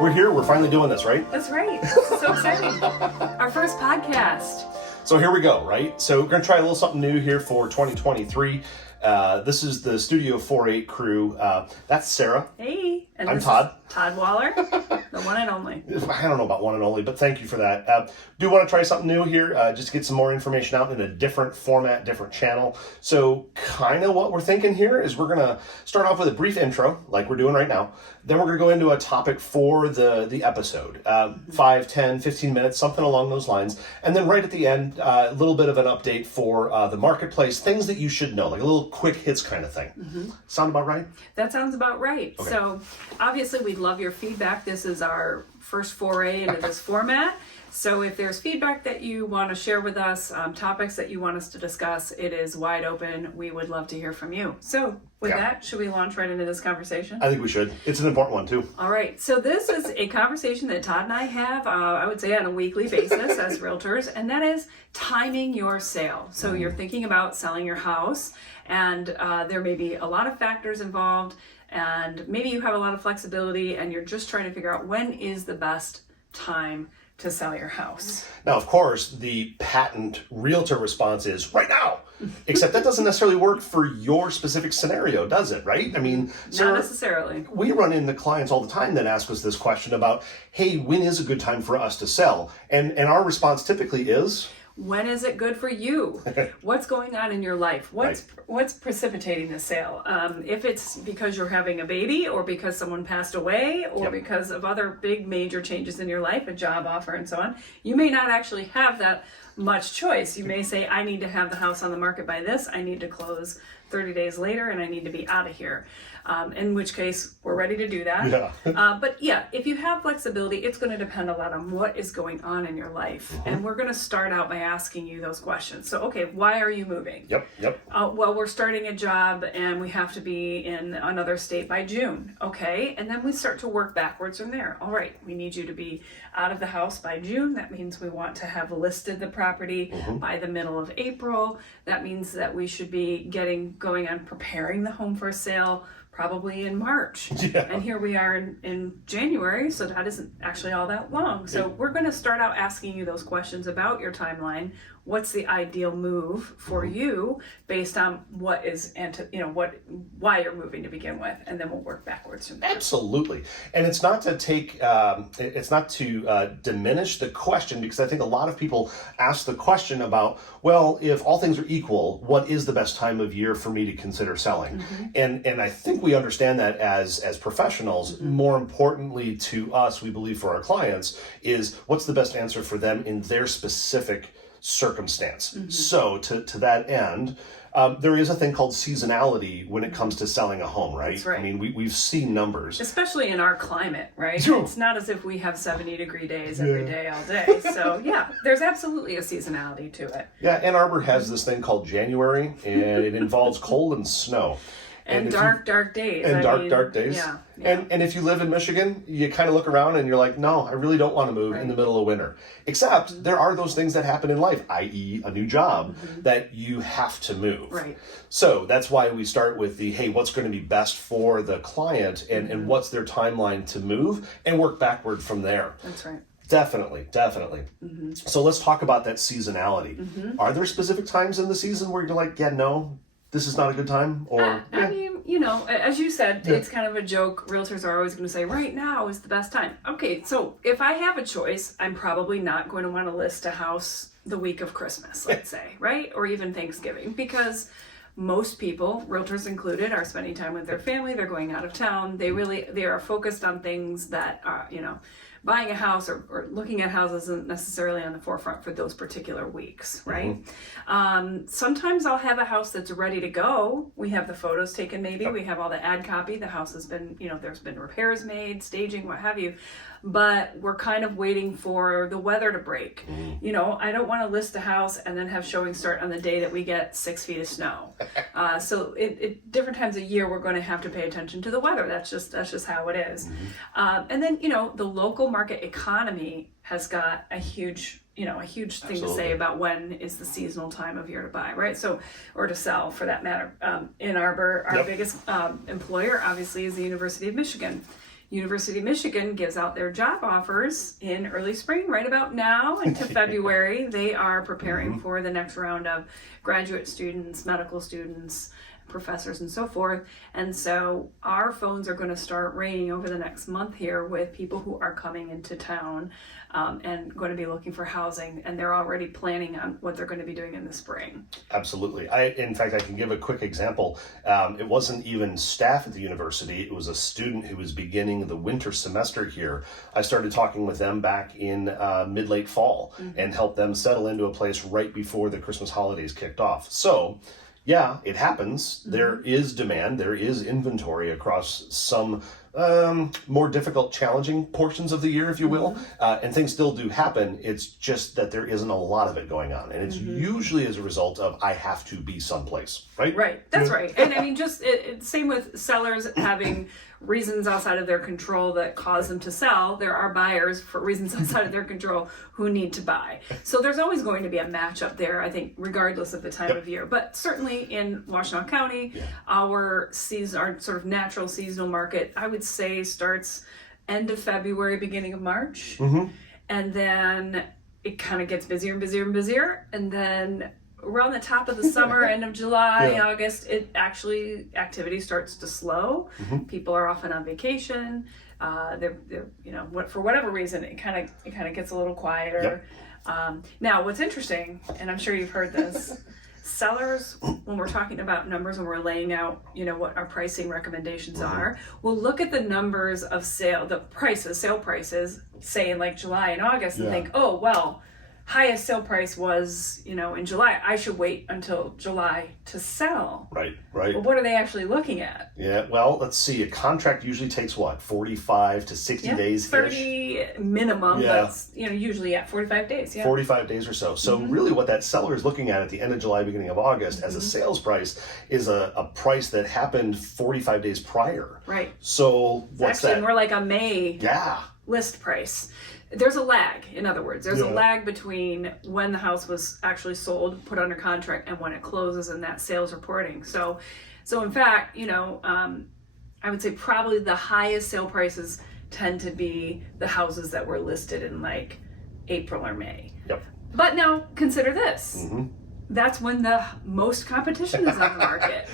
We're here. We're finally doing this, right? That's right. So exciting. Our first podcast. So here we go, right? So we're going to try a little something new here for 2023. This is the Studio Four8 crew. That's Sara. Hey. And I'm Todd. Todd Waller, the one and only. I don't know about one and only, but thank you for that. Do want to try something new here, just to get some more information out in a different format, different channel. So kind of what we're thinking here is we're going to start off with a brief intro, like we're doing right now. Then we're going to go into a topic for the episode, 5, 10, 15 minutes, something along those lines. And then right at the end, a little bit of an update for the marketplace, things that you should know, like a little quick hits kind of thing. Mm-hmm. Sound about right? That sounds about right. Okay. So obviously we'd love your feedback. This is our first foray into this format. So if there's feedback that you want to share with us, topics that you want us to discuss, it is wide open. We would love to hear from you. So with that, should we launch right into this conversation? I think we should. It's an important one too. All right. So this is a conversation that Todd and I have, I would say on a weekly basis as realtors, and that is timing your sale. So you're thinking about selling your house, and there may be a lot of factors involved, and maybe you have a lot of flexibility and you're just trying to figure out when is the best time to sell your house. Now, of course, the patent realtor response is right now. Except that doesn't necessarily work for your specific scenario, does it? Right? I mean, Not necessarily. We run into clients all the time that ask us this question about, hey, when is a good time for us to sell? And our response typically is, when is it good for you? What's going on in your life? What's precipitating the sale? If it's because you're having a baby, or because someone passed away, or because of other big major changes in your life, a job offer and so on, you may not actually have that much choice. You may say, I need to have the house on the market by this, I need to close 30 days later, and I need to be out of here. In which case, we're ready to do that. Yeah. But yeah, if you have flexibility, it's going to depend a lot on what is going on in your life. Mm-hmm. And we're going to start out by asking you those questions. So, okay, why are you moving? Yep. Well, we're starting a job and we have to be in another state by June. Okay, and then we start to work backwards from there. All right, we need you to be out of the house by June. That means we want to have listed the property by the middle of April. That means that we should be going on preparing the home for sale probably in March. Yeah. And here we are in January, so that isn't actually all that long. So we're going to start out asking you those questions about your timeline. What's the ideal move for you based on what is, why you're moving to begin with, and then we'll work backwards from there. Absolutely. And it's not to diminish the question, because I think a lot of people ask the question about, well, if all things are equal, what is the best time of year for me to consider selling? Mm-hmm. And I think we understand that as professionals. Mm-hmm. More importantly to us, we believe for our clients, is what's the best answer for them in their specific circumstance. Mm-hmm. So to that end, there is a thing called seasonality when it comes to selling a home, right? That's right. I mean, we've seen numbers. Especially in our climate, right? It's not as if we have 70-degree days every day, all day. So yeah, there's absolutely a seasonality to it. Yeah, Ann Arbor has this thing called January, and it involves cold and snow. And dark days. And dark days. Yeah. And if you live in Michigan, you kind of look around and you're like, no, I really don't want to move in the middle of winter. Except there are those things that happen in life, i.e. a new job, that you have to move. Right. So that's why we start with hey, what's going to be best for the client and what's their timeline to move, and work backward from there. That's right. Definitely. Mm-hmm. So let's talk about that seasonality. Mm-hmm. Are there specific times in the season where you're like, yeah, no, this is not a good time? Or I mean, as you said, it's kind of a joke. Realtors are always going to say, right now is the best time. Okay, so if I have a choice, I'm probably not going to want to list a house the week of Christmas, let's say, right? Or even Thanksgiving, because most people, realtors included, are spending time with their family. They're going out of town. They are focused on things that are, buying a house or looking at houses isn't necessarily on the forefront for those particular weeks, right? Mm-hmm. Sometimes I'll have a house that's ready to go. We have the photos taken maybe. We have all the ad copy. The house has been, there's been repairs made, staging, what have you. But we're kind of waiting for the weather to break. Mm. I don't want to list a house and then have showing start on the day that we get 6 feet of snow. So at different times of year, we're going to have to pay attention to the weather. That's just how it is. Mm-hmm. And then, the local market economy has got a huge thing Absolutely. To say about when is the seasonal time of year to buy, right? So, or to sell for that matter. Ann Arbor, our biggest employer obviously is the University of Michigan. University of Michigan gives out their job offers in early spring, right about now into February. They are preparing for the next round of graduate students, medical students, professors, and so forth. And so our phones are going to start ringing over the next month here with people who are coming into town and going to be looking for housing, and they're already planning on what they're going to be doing in the spring. Absolutely. In fact, I can give a quick example. It wasn't even staff at the university. It was a student who was beginning the winter semester here. I started talking with them back in mid-late fall and helped them settle into a place right before the Christmas holidays kicked off. So, yeah, it happens. There is demand. There is inventory across some more difficult, challenging portions of the year, if you will. And things still do happen. It's just that there isn't a lot of it going on. And it's usually as a result of, I have to be someplace, right? Right. That's right. And I mean, just same with sellers having reasons outside of their control that cause them to sell. There are buyers for reasons outside of their control who need to buy. So there's always going to be a matchup there, I think, regardless of the time of year. But certainly in Washtenaw County, our sort of natural seasonal market, I would say, starts end of February, beginning of March. And then it kind of gets busier and busier and busier. And then around the top of the summer, end of July, August, activity starts to slow. People are often on vacation. They're for whatever reason, it kind of gets a little quieter. Now, what's interesting, and I'm sure you've heard this, sellers, when we're talking about numbers, when we're laying out, what our pricing recommendations are, we'll look at the numbers of sale prices, say in like July and August, and think, oh, well, highest sale price was, in July. I should wait until July to sell. Right. Well, what are they actually looking at? Yeah, well, let's see. A contract usually takes what, 45 to 60 days? 30 minimum, but usually 45 days. 45 days or so. So really what that seller is looking at the end of July, beginning of August as a sales price is a price that happened 45 days prior. Right. So what's actually that? More like a May list price. There's a lag, in other words. There's a lag between when the house was actually sold, put under contract, and when it closes in that sales reporting. So in fact, I would say probably the highest sale prices tend to be the houses that were listed in like April or May. Yep. But now consider this. That's when the most competition is on the market.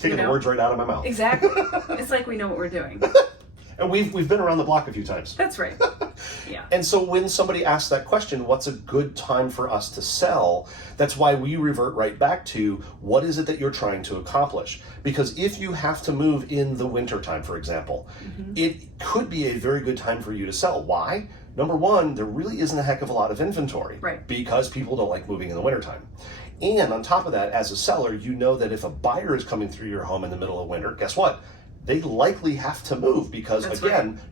Taking the words right out of my mouth. Exactly. It's like we know what we're doing. And we've been around the block a few times. That's right. Yeah. And so when somebody asks that question, what's a good time for us to sell? That's why we revert right back to what is it that you're trying to accomplish? Because if you have to move in the wintertime, for example, it could be a very good time for you to sell. Why? Number one, there really isn't a heck of a lot of inventory. Right. Because people don't like moving in the wintertime. And on top of that, as a seller, you know that if a buyer is coming through your home in the middle of winter, guess what? They likely have to move because,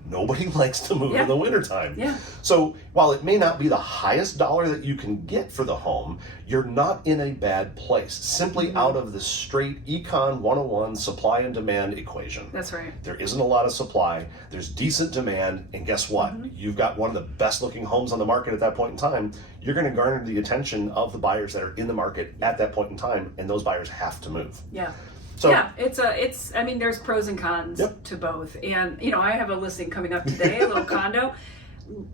nobody likes to move in the wintertime. Yeah. So while it may not be the highest dollar that you can get for the home, you're not in a bad place, simply out of the straight Econ 101 supply and demand equation. That's right. There isn't a lot of supply, there's decent demand, and guess what? You've got one of the best looking homes on the market at that point in time. You're going to garner the attention of the buyers that are in the market at that point in time, and those buyers have to move. Yeah. So, there's pros and cons to both. And, I have a listing coming up today, a little condo.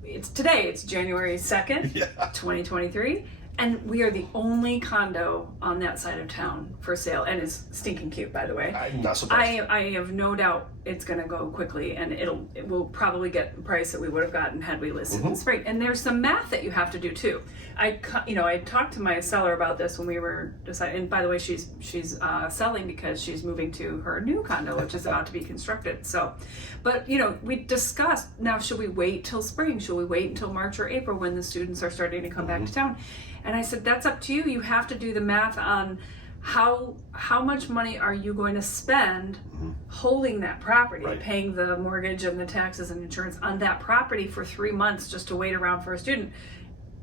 It's January 2nd, 2023. And we are the only condo on that side of town for sale. And it's stinking cute, by the way. I'm not surprised. I have no doubt it's going to go quickly, and it will probably get the price that we would have gotten had we listed in spring. And there's some math that you have to do too. I talked to my seller about this when we were deciding. And by the way, she's selling because she's moving to her new condo, which is about to be constructed. So, but we discussed, now should we wait till spring? Should we wait until March or April when the students are starting to come back to town? And I said, that's up to you. You have to do the math on how much money are you going to spend holding that property, paying the mortgage and the taxes and insurance on that property for 3 months just to wait around for a student.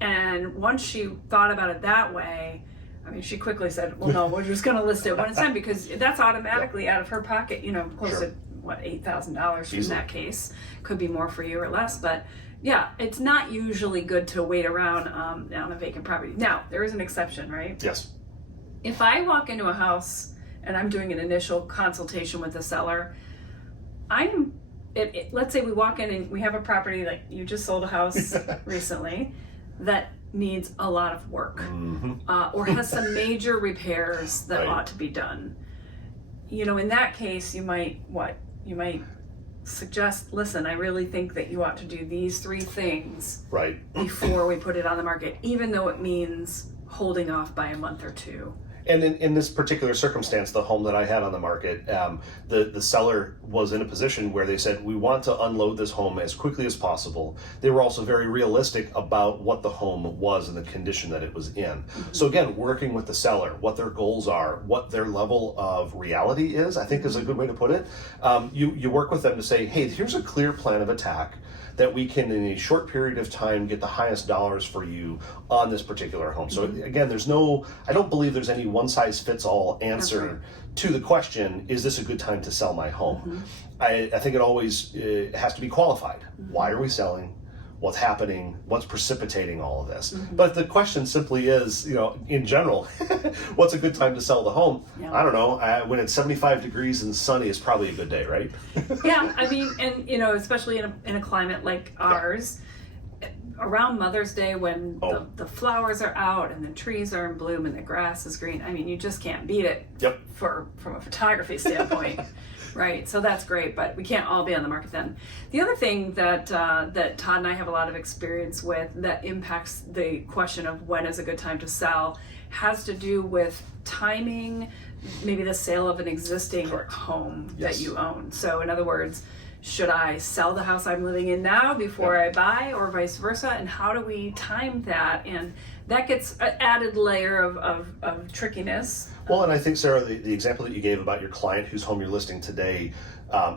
And once she thought about it that way, she quickly said, well, no, we're just going to list it when it's time, because that's automatically out of her pocket, close to $8,000 in that case. Could be more for you or less, but yeah, it's not usually good to wait around on a vacant property. Now, there is an exception, right? Yes. If I walk into a house and I'm doing an initial consultation with the seller, I'm let's say we walk in and we have a property, like you just sold a house recently that needs a lot of work, or has some major repairs that ought to be done. In that case, you might suggest, listen, I really think that you ought to do these 3 things before we put it on the market, even though it means holding off by a month or 2. And in this particular circumstance, the home that I had on the market, the seller was in a position where they said, we want to unload this home as quickly as possible. They were also very realistic about what the home was and the condition that it was in. So again, working with the seller, what their goals are, what their level of reality is, I think is a good way to put it. You work with them to say, hey, here's a clear plan of attack that we can, in a short period of time, get the highest dollars for you on this particular home. So again, I don't believe there's any one-size-fits-all answer to the question, is this a good time to sell my home? I think it always has to be qualified. Why are we selling? What's happening? What's precipitating all of this? But the question simply is, in general, what's a good time to sell the home? I don't know. When it's 75 degrees and sunny, it's probably a good day, right? Yeah, I mean, and especially in a climate like ours, around Mother's Day when the flowers are out and the trees are in bloom and the grass is green, I mean, you just can't beat it from a photography standpoint. Right, so that's great, but we can't all be on the market then. The other thing that Todd and I have a lot of experience with that impacts the question of when is a good time to sell has to do with timing, maybe the sale of an existing home that you own. So in other words, should I sell the house I'm living in now before I buy, or vice versa? And how do we time that? And that gets an added layer of trickiness. Well, and I think, Sarah, the example that you gave about your client whose home you're listing today,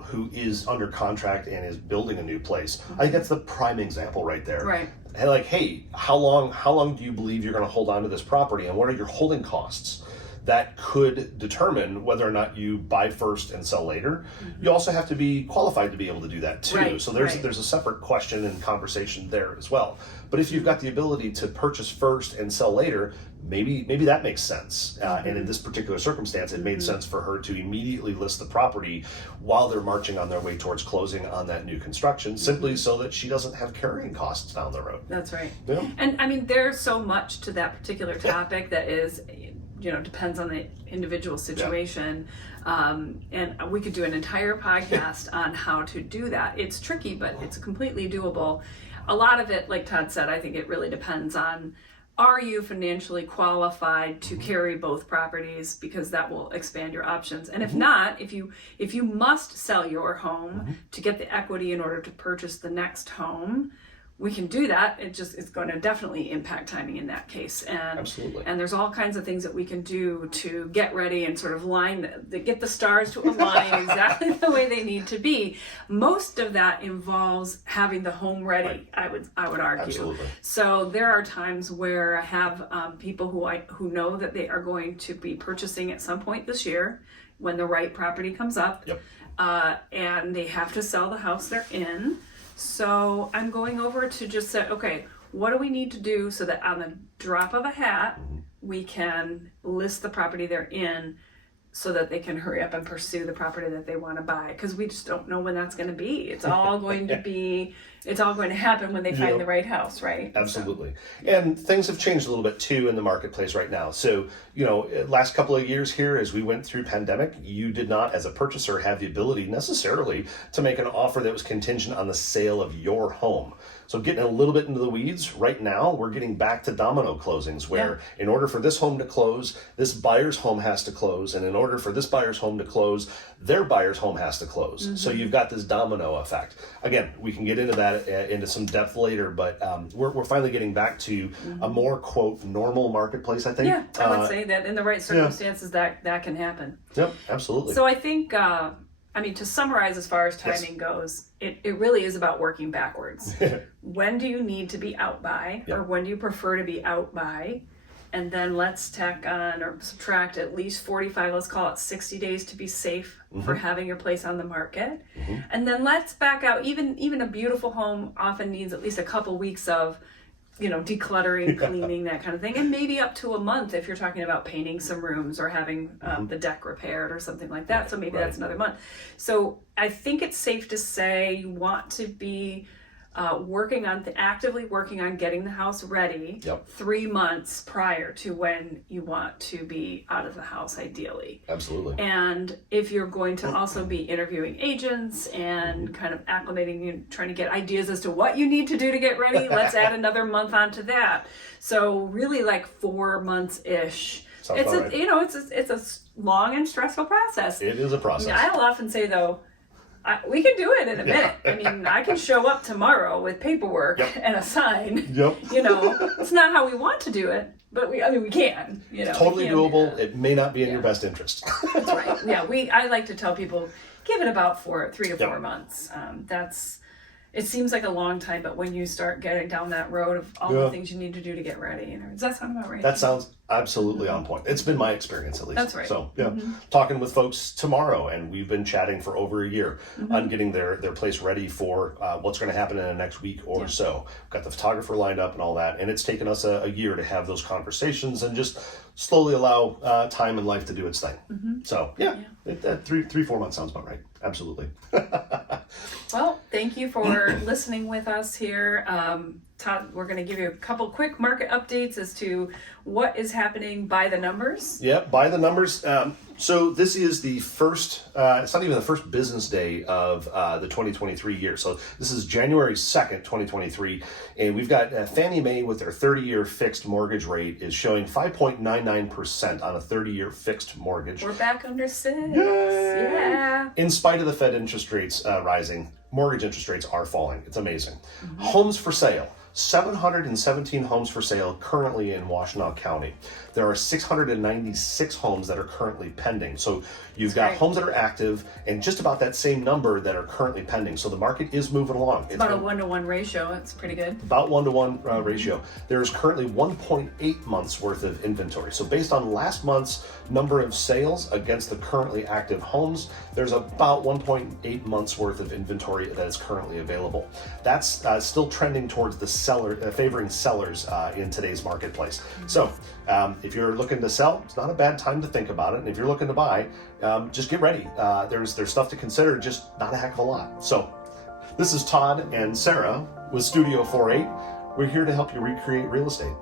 who is under contract and is building a new place, I think that's the prime example right there. Right. And like, hey, how long do you believe you're going to hold on to this property, and what are your holding costs? That could determine whether or not you buy first and sell later. You also have to be qualified to be able to do that too. So there's a separate question and conversation there as well. But if you've got the ability to purchase first and sell later, maybe that makes sense. And in this particular circumstance, it made sense for her to immediately list the property while they're marching on their way towards closing on that new construction, simply so that she doesn't have carrying costs down the road. That's right. And I mean, there's so much to that particular topic that is, depends on the individual situation. And we could do an entire podcast on how to do that. It's tricky, but it's completely doable. A lot of it, like Todd said, I think it really depends on, are you financially qualified to carry both properties, because that will expand your options. And if not, if you must sell your home to get the equity in order to purchase the next home, we can do that. It's going to definitely impact timing in that case. And absolutely. And there's all kinds of things that we can do to get ready and sort of get the stars to align exactly the way they need to be. Most of that involves having the home ready. I would argue. Absolutely. So there are times where I have people who know that they are going to be purchasing at some point this year when the right property comes up, and they have to sell the house they're in. So I'm going over to just say, okay, what do we need to do so that on the drop of a hat, we can list the property they're in so that they can hurry up and pursue the property that they want to buy? Because we just don't know when that's going to be. It's all going to happen when they find the right house, right? Absolutely. So. And things have changed a little bit too in the marketplace right now. So, last couple of years here, as we went through pandemic, you did not, as a purchaser, have the ability necessarily to make an offer that was contingent on the sale of your home. So getting a little bit into the weeds, right now we're getting back to domino closings where in order for this home to close, this buyer's home has to close. And in order for this buyer's home to close, their buyer's home has to close. So you've got this domino effect. Again, we can get into that into some depth later, but we're finally getting back to a more, quote, normal marketplace, I think. Yeah, I would say that in the right circumstances that can happen. Yep, absolutely. So I think... to summarize as far as timing goes, it really is about working backwards. When do you need to be out by, or when do you prefer to be out by? And then let's tack on or subtract at least 45, let's call it 60 days to be safe for having your place on the market. And then let's back out. Even a beautiful home often needs at least a couple weeks of decluttering, cleaning, that kind of thing. And maybe up to a month if you're talking about painting some rooms or having the deck repaired or something like that. So maybe that's another month. So I think it's safe to say you want to be actively working on getting the house ready 3 months prior to when you want to be out of the house, ideally. Absolutely. And if you're going to also be interviewing agents and kind of acclimating you, trying to get ideas as to what you need to do to get ready, let's add another month onto that. So really like 4 months-ish. It's a long and stressful process. It is a process. I'll often say though, we can do it in a minute. I mean, I can show up tomorrow with paperwork and a sign. It's not how we want to do it, but we can. Totally doable. It may not be in your best interest. That's right. Yeah, I like to tell people, give it about 3 to 4 months. It seems like a long time, but when you start getting down that road of all the things you need to do to get ready, does that sound about right? That sounds absolutely on point. It's been my experience, at least. That's right. So, talking with folks tomorrow, and we've been chatting for over a year on getting their place ready for what's going to happen in the next week or so. Got the photographer lined up and all that, and it's taken us a year to have those conversations and just slowly allow time and life to do its thing. So, 3-4 months sounds about right. Absolutely. Well, thank you for listening with us here. Todd, we're going to give you a couple quick market updates as to what is happening by the numbers. Yeah, by the numbers. So this is the first, it's not even the first business day of the 2023 year. So this is January 2nd, 2023. And we've got Fannie Mae with their 30-year fixed mortgage rate is showing 5.99% on a 30-year fixed mortgage. We're back under 6. Yay! Yeah. In spite of the Fed interest rates rising, mortgage interest rates are falling. It's amazing. Homes for sale. 717 homes for sale currently in Washtenaw County. There are 696 homes that are currently pending. So you've got homes that are active and just about that same number that are currently pending. So the market is moving along. It's about a 1-to-1 ratio. It's pretty good. About 1-to-1 ratio. There's currently 1.8 months worth of inventory. So based on last month's number of sales against the currently active homes, there's about 1.8 months worth of inventory that is currently available. That's still trending towards the favoring sellers in today's marketplace. So if you're looking to sell, it's not a bad time to think about it. And if you're looking to buy, just get ready. There's stuff to consider, just not a heck of a lot. So this is Todd and Sara with Studio 4 8. We're here to help you recreate real estate.